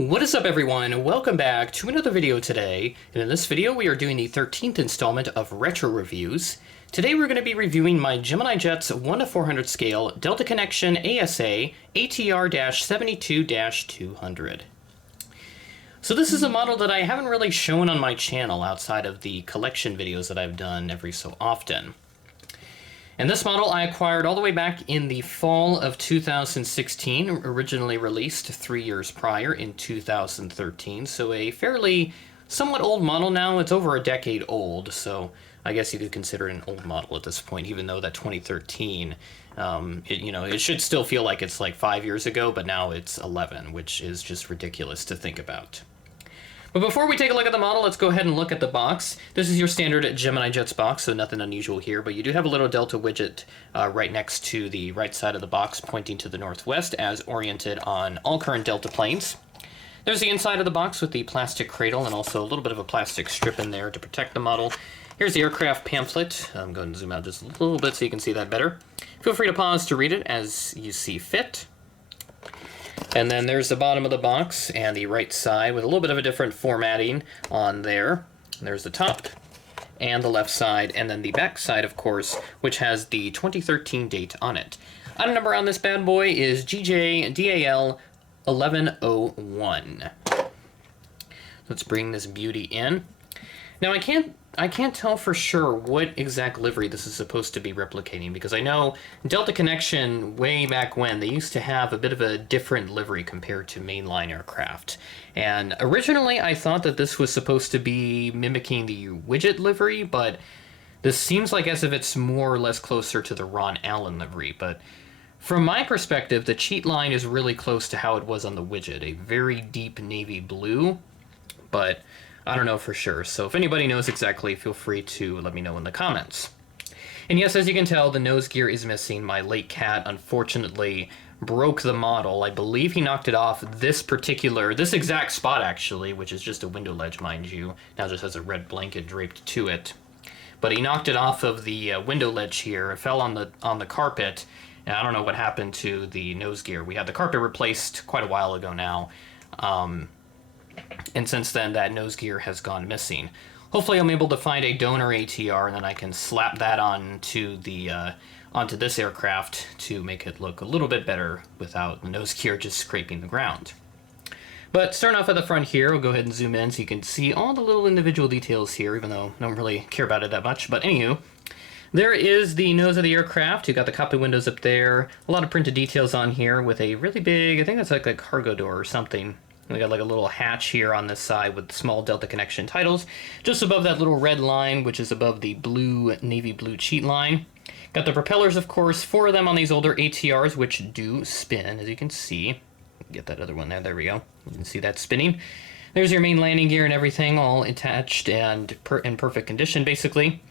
What is up, everyone? Welcome back to another video today, and in this video we are doing the 13th installment of Retro Reviews. Today we're going to be reviewing my Gemini Jets 1:400 scale Delta Connection ASA ATR-72-200. So this is a model that I haven't really shown on my channel outside of the collection videos that I've done every so often. And this model I acquired all the way back in the fall of 2016, originally released 3 years prior in 2013, so a fairly somewhat old model now. It's over a decade old, so I guess you could consider it an old model at this point, even though that 2013, it should still feel like it's like 5 years ago, but now it's 11, which is just ridiculous to think about. But before we take a look at the model, let's go ahead and look at the box. This is your standard Gemini Jets box, so nothing unusual here, but you do have a little Delta widget right next to the right side of the box, pointing to the northwest as oriented on all current Delta planes. There's the inside of the box with the plastic cradle and also a little bit of a plastic strip in there to protect the model. Here's the aircraft pamphlet. I'm going to zoom out just a little bit so you can see that better. Feel free to pause to read it as you see fit. And then there's the bottom of the box and the right side with a little bit of a different formatting on there. And there's the top and the left side, and then the back side, of course, which has the 2013 date on it. Item number on this bad boy is GJDAL 1101. Let's bring this beauty in. Now I can't tell for sure what exact livery this is supposed to be replicating, because I know Delta Connection, way back when, they used to have a bit of a different livery compared to mainline aircraft. And originally I thought that this was supposed to be mimicking the widget livery, but this seems like as if it's more or less closer to the Ron Allen livery. But from my perspective, the cheat line is really close to how it was on the widget, a very deep navy blue, but I don't know for sure, so if anybody knows exactly, feel free to let me know in the comments. And yes, as you can tell, the nose gear is missing. My late cat, unfortunately, broke the model. I believe he knocked it off this exact spot, actually, which is just a window ledge, mind you. Now just has a red blanket draped to it. But he knocked it off of the window ledge here. It fell on the carpet, and I don't know what happened to the nose gear. We had the carpet replaced quite a while ago now. And since then, that nose gear has gone missing. Hopefully I'm able to find a donor ATR, and then I can slap that onto this aircraft to make it look a little bit better without the nose gear just scraping the ground. But starting off at the front here, we'll go ahead and zoom in so you can see all the little individual details here, even though I don't really care about it that much. But anywho, there is the nose of the aircraft. You've got the cockpit windows up there. A lot of printed details on here with a really big, I think that's like a cargo door or something. We got like a little hatch here on this side with small Delta Connection titles, just above that little red line, which is above the blue, navy blue cheat line. Got the propellers, of course, 4 of them on these older ATRs, which do spin, as you can see. Get that other one there we go. You can see that spinning. There's your main landing gear and everything, all attached and in perfect condition, basically.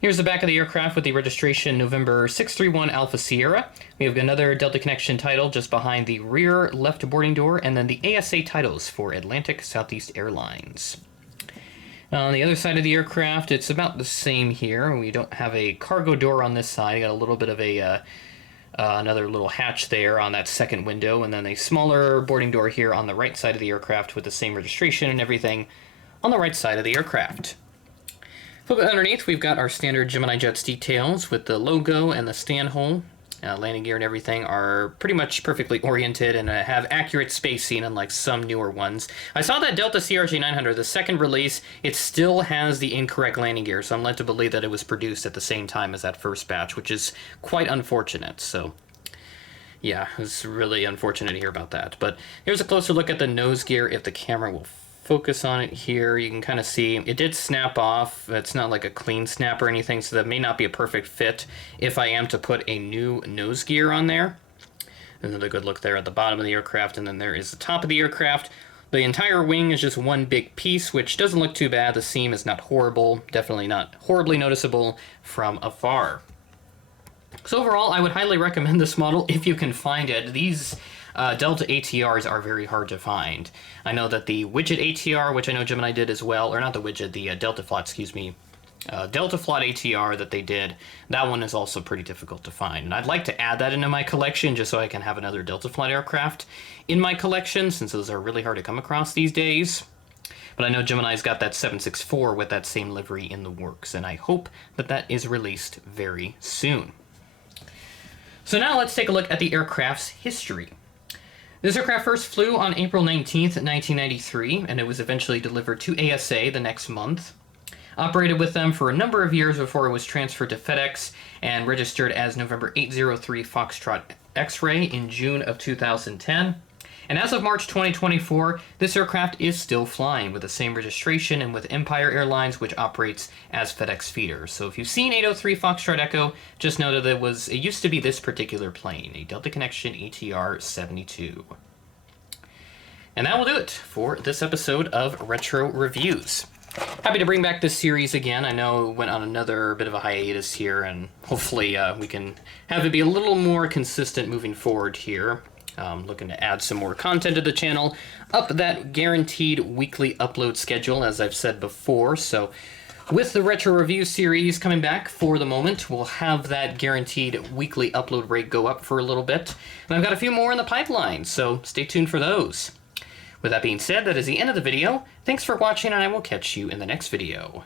Here's the back of the aircraft with the registration November 631 Alpha Sierra. We have another Delta Connection title just behind the rear left boarding door, and then the ASA titles for Atlantic Southeast Airlines. On the other side of the aircraft, it's about the same here. We don't have a cargo door on this side. Got a little bit of a another little hatch there on that second window, and then a smaller boarding door here on the right side of the aircraft with the same registration and everything on the right side of the aircraft. A little bit underneath, we've got our standard Gemini Jets details with the logo and the stand hole. Landing gear and everything are pretty much perfectly oriented and have accurate spacing, unlike some newer ones. I saw that Delta CRJ-900, the second release, it still has the incorrect landing gear, so I'm led to believe that it was produced at the same time as that first batch, which is quite unfortunate. So yeah, it's really unfortunate to hear about that. But here's a closer look at the nose gear if the camera will focus on it here. You can kind of see it did snap off. It's not like a clean snap or anything, so that may not be a perfect fit if I am to put a new nose gear on there. Another good look there at the bottom of the aircraft, and then there is the top of the aircraft. The entire wing is just one big piece, which doesn't look too bad. The seam is not horrible, definitely not horribly noticeable from afar. So overall, I would highly recommend this model if you can find it. These Delta ATRs are very hard to find. I know that the widget ATR, which I know Gemini did as well, or not the widget, the Delta Flat, excuse me, Delta Flot ATR that they did. That one is also pretty difficult to find. And I'd like to add that into my collection just so I can have another Delta Flot aircraft in my collection, since those are really hard to come across these days. But I know Gemini's got that 764 with that same livery in the works, and I hope that that is released very soon. So now let's take a look at the aircraft's history. This aircraft first flew on April 19th, 1993, and it was eventually delivered to ASA the next month. Operated with them for a number of years before it was transferred to FedEx and registered as November 803 Foxtrot X-Ray in June of 2010. And as of March 2024, this aircraft is still flying with the same registration and with Empire Airlines, which operates as FedEx feeder. So if you've seen 803 Foxtrot Echo, just know that it used to be this particular plane, a Delta Connection ATR-72. And that will do it for this episode of Retro Reviews. Happy to bring back this series again. I know it went on another bit of a hiatus here, and hopefully we can have it be a little more consistent moving forward here. Looking to add some more content to the channel, up that guaranteed weekly upload schedule, as I've said before. So with the Retro Review series coming back for the moment, we'll have that guaranteed weekly upload rate go up for a little bit. And I've got a few more in the pipeline, so stay tuned for those. With that being said, that is the end of the video. Thanks for watching, and I will catch you in the next video.